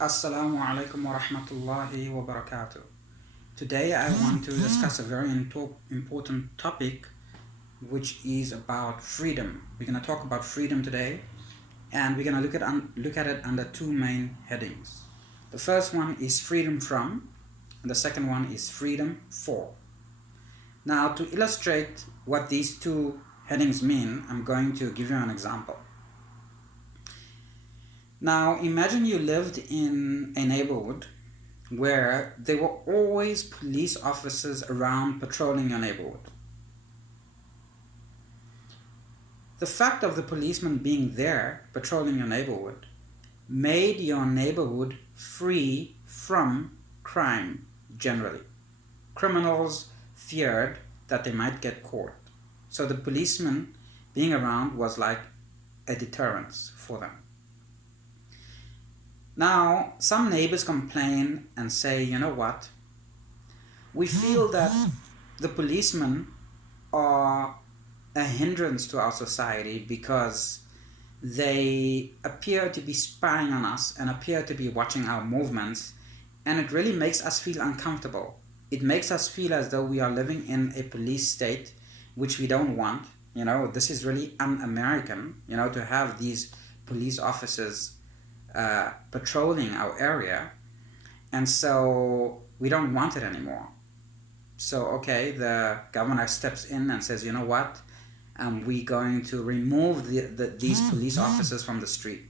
Assalamu alaikum wa rahmatullahi wa barakatuh. Today I want to discuss a very important topic which is about freedom. We're going to talk about freedom today and we're going to look at it under two main headings. The first one is freedom from and the second one is freedom for. Now to illustrate what these two headings mean, I'm going to give you an example. Now imagine you lived in a neighborhood where there were always police officers around patrolling your neighborhood. The fact of the policeman being there patrolling your neighborhood made your neighborhood free from crime generally. Criminals feared that they might get caught. So the policeman being around was like a deterrence for them. Now, some neighbors complain and say, you know what? We feel that the policemen are a hindrance to our society because they appear to be spying on us and appear to be watching our movements, and it really makes us feel uncomfortable. It makes us feel as though we are living in a police state, which we don't want. You know, this is really un-American, you know, to have these police officers patrolling our area, and so we don't want it anymore. So okay, the governor steps in and says, you know what, we're going to remove these police officers from the street.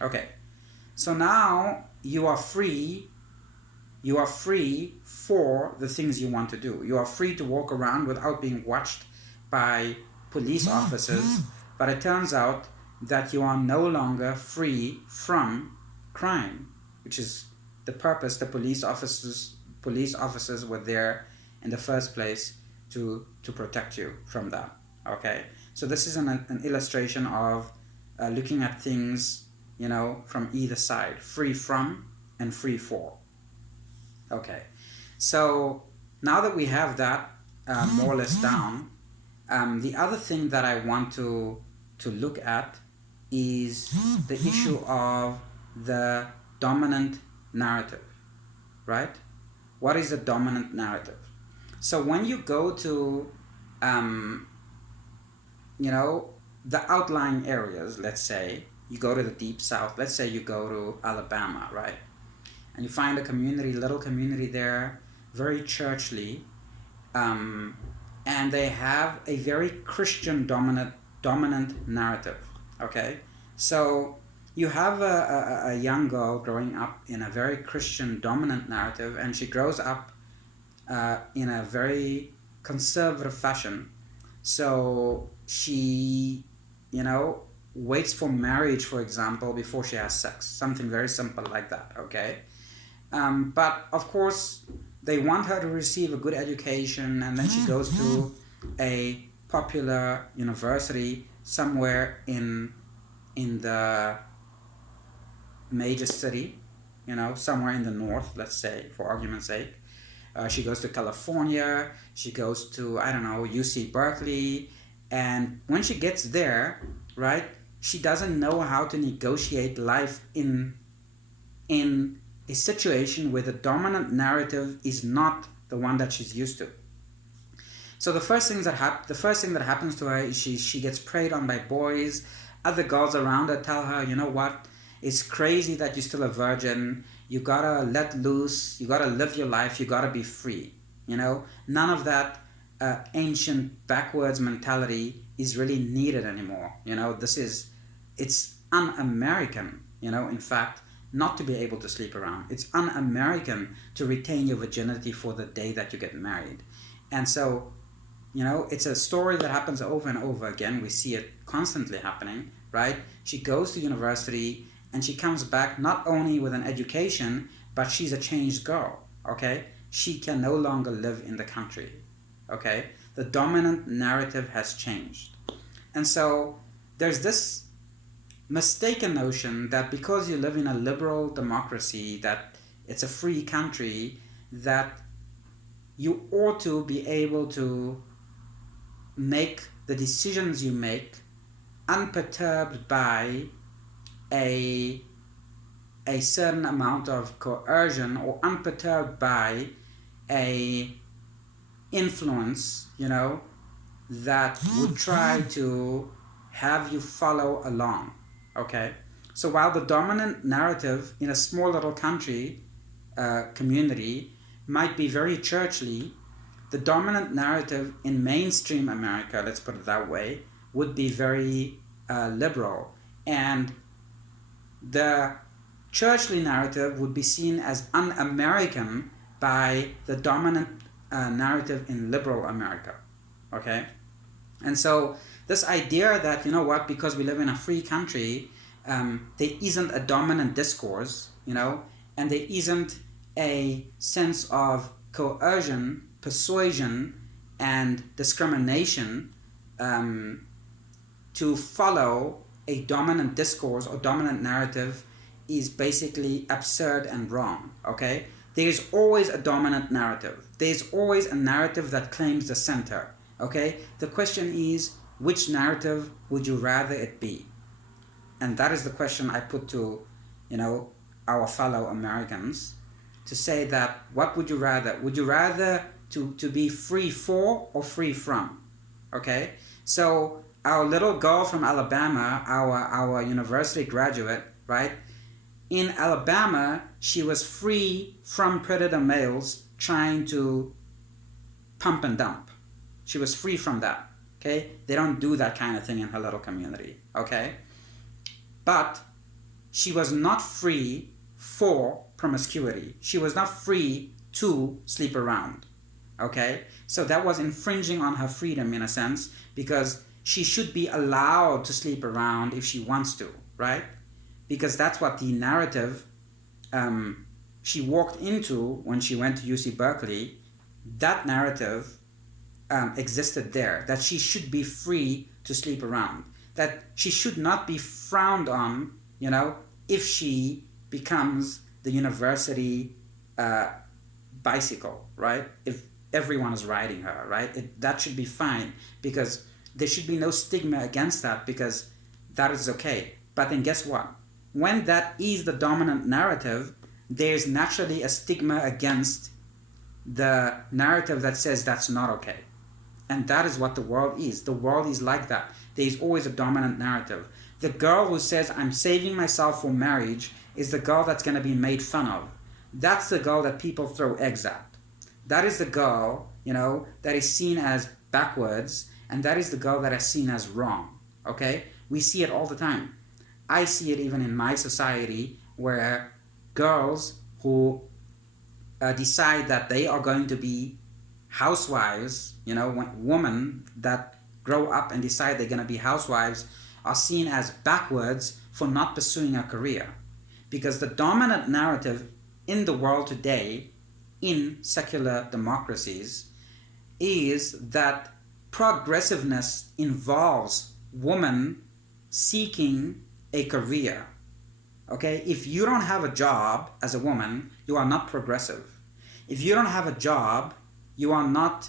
Okay, so now you are free for the things you want to do. You are free to walk around without being watched by police officers, but it turns out that you are no longer free from crime, which is the purpose. The police officers were there in the first place to protect you from that. Okay, so this is an illustration of looking at things, you know, from either side, free from and free for. Okay, so now that we have that more or less down, the other thing that I want to look at is the issue of the dominant narrative, right? What is the dominant narrative? So when you go to, you know, the outlying areas, let's say you go to the deep south, let's say you go to Alabama, right? And you find a community, little community there, very churchly, and they have a very Christian dominant narrative. Okay, so you have a young girl growing up in a very Christian dominant narrative, and she grows up in a very conservative fashion. So she, you know, waits for marriage, for example, before she has sex. Something very simple like that, okay? But of course, they want her to receive a good education, and then she goes to a popular university somewhere in the major city, you know, somewhere in the north, let's say, for argument's sake. She goes to California, she goes to, I don't know, UC Berkeley, and when she gets there, right, she doesn't know how to negotiate life in a situation where the dominant narrative is not the one that she's used to. So the first thing that happens to her is she gets preyed on by boys. Other girls around her tell her, you know what, it's crazy that you're still a virgin. You gotta let loose. You gotta live your life. You gotta be free. You know, none of that ancient backwards mentality is really needed anymore. You know, it's un-American. You know, in fact, not to be able to sleep around. It's un-American to retain your virginity for the day that you get married. And so, you know, it's a story that happens over and over again. We see it constantly happening, right? She goes to university and she comes back not only with an education, but she's a changed girl, okay? She can no longer live in the country, okay? The dominant narrative has changed. And so there's this mistaken notion that because you live in a liberal democracy, that it's a free country, that you ought to be able to make the decisions you make unperturbed by a a certain amount of coercion or unperturbed by a influence, that would try to have you follow along. Okay? So while the dominant narrative in a small little country, community, might be very churchly, the dominant narrative in mainstream America, let's put it that way, would be very liberal. And the churchly narrative would be seen as un-American by the dominant narrative in liberal America. Okay? And so this idea that, because we live in a free country, there isn't a dominant discourse, and there isn't a sense of coercion, persuasion, and discrimination to follow a dominant discourse or dominant narrative is basically absurd and wrong, okay? There's always a dominant narrative. There's always a narrative that claims the center, okay? The question is, which narrative would you rather it be? And that is the question I put to, our fellow Americans, to say that, what would you rather? Would you rather to be free for or free from? Okay? So our little girl from Alabama, our university graduate, right? In Alabama, she was free from predator males trying to pump and dump. She was free from that. Okay? They don't do that kind of thing in her little community. Okay? But she was not free for promiscuity. She was not free to sleep around. Okay? So that was infringing on her freedom in a sense, because she should be allowed to sleep around if she wants to, right? Because that's what the narrative she walked into when she went to UC Berkeley. That narrative existed there, that she should be free to sleep around, that she should not be frowned on, if she becomes the university bicycle, right? If everyone is riding her, right? That should be fine, because there should be no stigma against that, because that is okay. But then guess what? When that is the dominant narrative, there's naturally a stigma against the narrative that says that's not okay. And that is what the world is. The world is like that. There's always a dominant narrative. The girl who says, I'm saving myself for marriage, is the girl that's going to be made fun of. That's the girl that people throw eggs at. That is the girl, that is seen as backwards, and that is the girl that is seen as wrong. Okay? We see it all the time. I see it even in my society, where girls who decide that they are going to be housewives, women that grow up and decide they're going to be housewives, are seen as backwards for not pursuing a career. Because the dominant narrative in the world today, in secular democracies, is that progressiveness involves women seeking a career. Okay? If you don't have a job as a woman, you are not progressive. If you don't have a job, you are not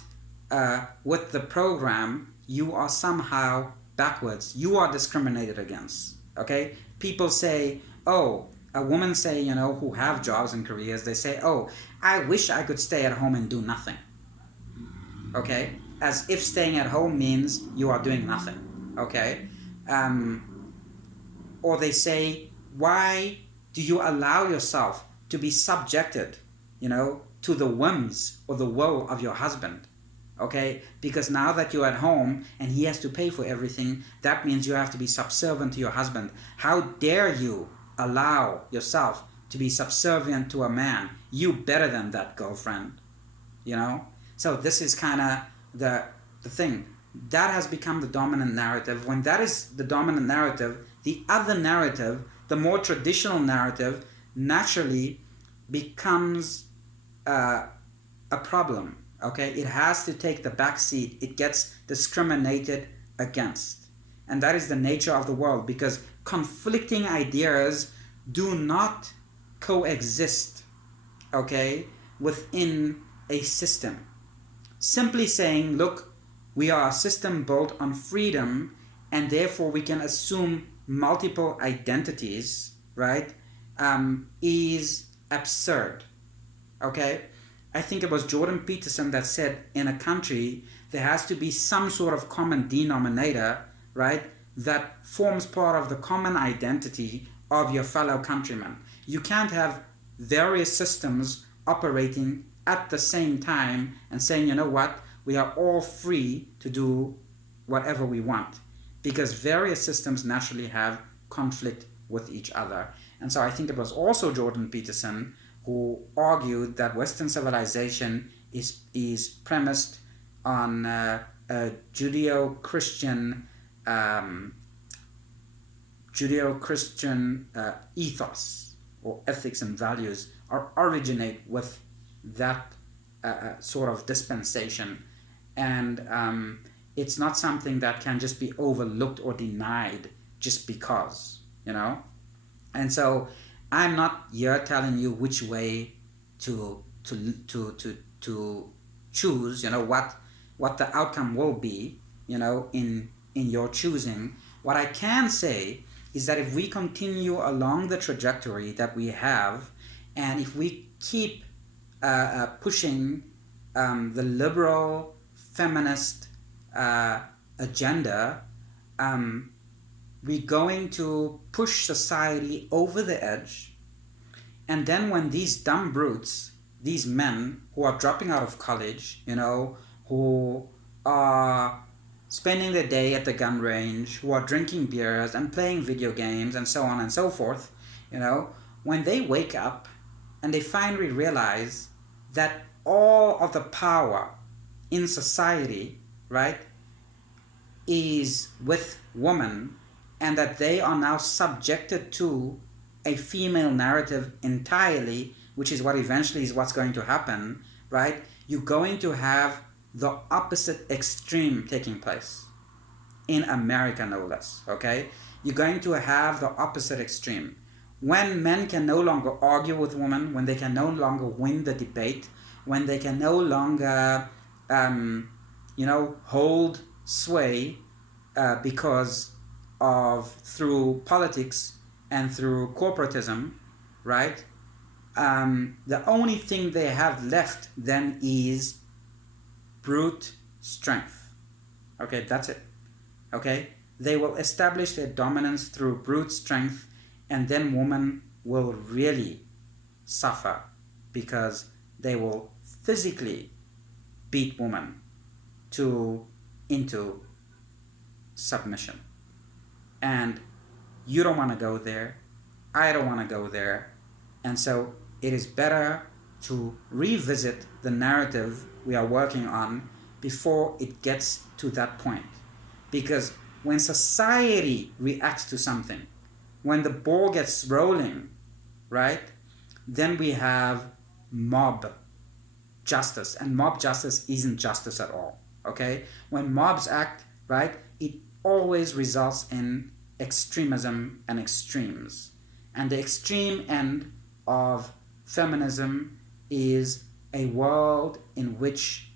with the program, you are somehow backwards. You are discriminated against. Okay? People say, a woman say, who have jobs and careers, they say, I wish I could stay at home and do nothing. Okay? As if staying at home means you are doing nothing. Okay? Or they say, why do you allow yourself to be subjected, to the whims or the will of your husband? Okay? Because now that you're at home and he has to pay for everything, that means you have to be subservient to your husband. How dare you allow yourself to be subservient to a man? You better than that, girlfriend. So this is kind of the thing. That has become the dominant narrative. When that is the dominant narrative, the other narrative, the more traditional narrative, naturally becomes a problem. Okay? It has to take the back seat. It gets discriminated against. And that is the nature of the world, because conflicting ideas do not coexist, okay, within a system. Simply saying, look, we are a system built on freedom, and therefore we can assume multiple identities, right? is absurd. Okay? I think it was Jordan Peterson that said in a country there has to be some sort of common denominator, right, that forms part of the common identity of your fellow countrymen. You can't have various systems operating at the same time and saying, you know what, we are all free to do whatever we want, because various systems naturally have conflict with each other. And so I think it was also Jordan Peterson who argued that Western civilization is premised on a Judeo-Christian ethos, or ethics and values originate with that sort of dispensation, and it's not something that can just be overlooked or denied just because, you know. And so I'm not here telling you which way to choose, you know, what the outcome will be, you know, in your choosing. What I can say is that if we continue along the trajectory that we have, and if we keep pushing the liberal feminist agenda, we're going to push society over the edge. And then when these dumb brutes, these men who are dropping out of college, you know, who are spending their day at the gun range, who are drinking beers and playing video games and so on and so forth, you know, when they wake up and they finally realize that all of the power in society, right, is with women, and that they are now subjected to a female narrative entirely, which is what eventually is what's going to happen, right? You're going to have the opposite extreme taking place in America, no less, okay? You're going to have the opposite extreme. When men can no longer argue with women, when they can no longer win the debate, when they can no longer, hold sway because of, through politics and through corporatism, right? The only thing they have left then is brute strength. Okay, that's it. Okay, they will establish their dominance through brute strength, and then women will really suffer because they will physically beat women into submission. And you don't want to go there. I don't want to go there. And so it is better to revisit the narrative we are working on before it gets to that point. Because when society reacts to something, when the ball gets rolling, right, then we have mob justice. And mob justice isn't justice at all, okay? When mobs act, right, it always results in extremism and extremes. And the extreme end of feminism is a world in which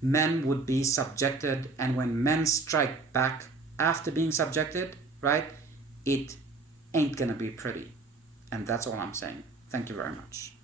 men would be subjected, and when men strike back after being subjected, right, it ain't gonna be pretty. And that's all I'm saying. Thank you very much.